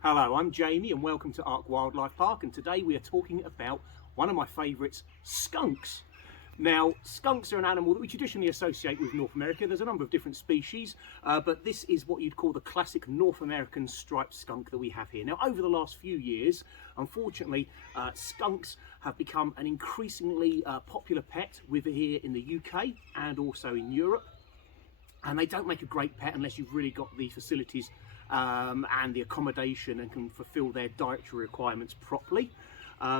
Hello, I'm Jamie and welcome to Ark Wildlife Park, and today we are talking about one of my favourites, skunks. Now, skunks are an animal that we traditionally associate with North America. There's a number of different species, but this is what you'd call the classic North American striped skunk that we have here. Now, over the last few years, unfortunately, skunks have become an increasingly popular pet here in the UK and also in Europe. And they don't make a great pet unless you've really got the facilities and the accommodation and can fulfill their dietary requirements properly.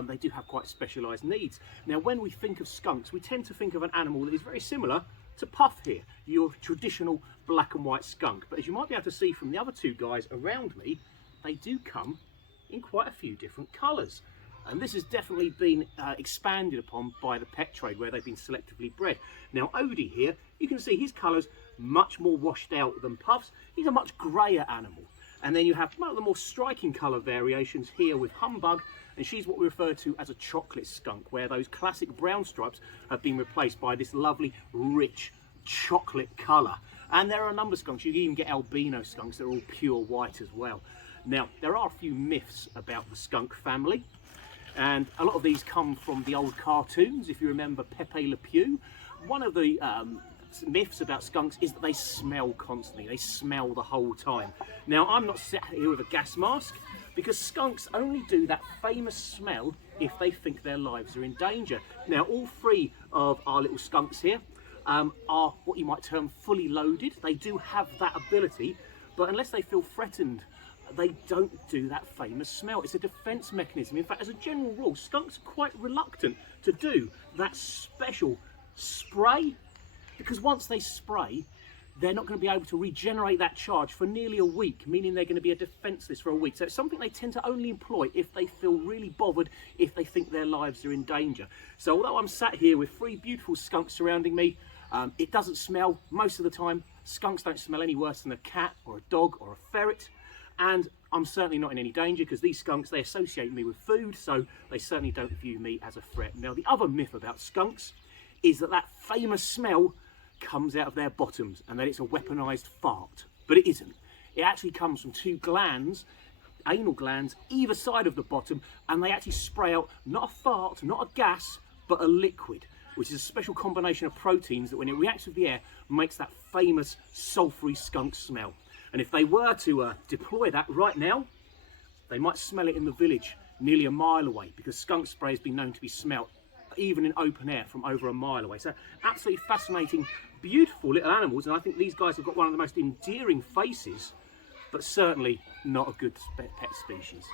They do have quite specialised needs. Now, when we think of skunks, we tend to think of an animal that is very similar to Puff here, your traditional black and white skunk. But as you might be able to see from the other two guys around me, they do come in quite a few different colours. And this has definitely been expanded upon by the pet trade, where they've been selectively bred. Now, Odie here, you can see his colours much more washed out than Puff's. He's a much greyer animal. And then you have one of the more striking colour variations here with Humbug, and she's what we refer to as a chocolate skunk, where those classic brown stripes have been replaced by this lovely, rich chocolate colour. And there are a number of skunks. You can even get albino skunks that are all pure white as well. Now, there are a few myths about the skunk family, and a lot of these come from the old cartoons. If you remember Pepe Le Pew, one of the myths about skunks is that they smell constantly. They smell the whole time. Now, I'm not sat here with a gas mask, because skunks only do that famous smell if they think their lives are in danger. Now, all three of our little skunks here are what you might term fully loaded. They do have that ability, but unless they feel threatened, they don't do that famous smell. It's a defense mechanism. In fact, as a general rule, skunks are quite reluctant to do that special spray, because once they spray, they're not going to be able to regenerate that charge for nearly a week, meaning they're going to be defenseless for a week. So it's something they tend to only employ if they feel really bothered, if they think their lives are in danger. So although I'm sat here with three beautiful skunks surrounding me, it doesn't smell most of the time. Skunks don't smell any worse than a cat or a dog or a ferret. And I'm certainly not in any danger, because these skunks, they associate me with food, so they certainly don't view me as a threat. Now, the other myth about skunks is that that famous smell comes out of their bottoms and that it's a weaponized fart, but it isn't. It actually comes from two glands, anal glands, either side of the bottom, and they actually spray out not a fart, not a gas, but a liquid, which is a special combination of proteins that, when it reacts with the air, makes that famous sulphury skunk smell. And if they were to deploy that right now, they might smell it in the village nearly a mile away, because skunk spray has been known to be smelt even in open air from over a mile away. So absolutely fascinating, beautiful little animals, and I think these guys have got one of the most endearing faces, but certainly not a good pet species.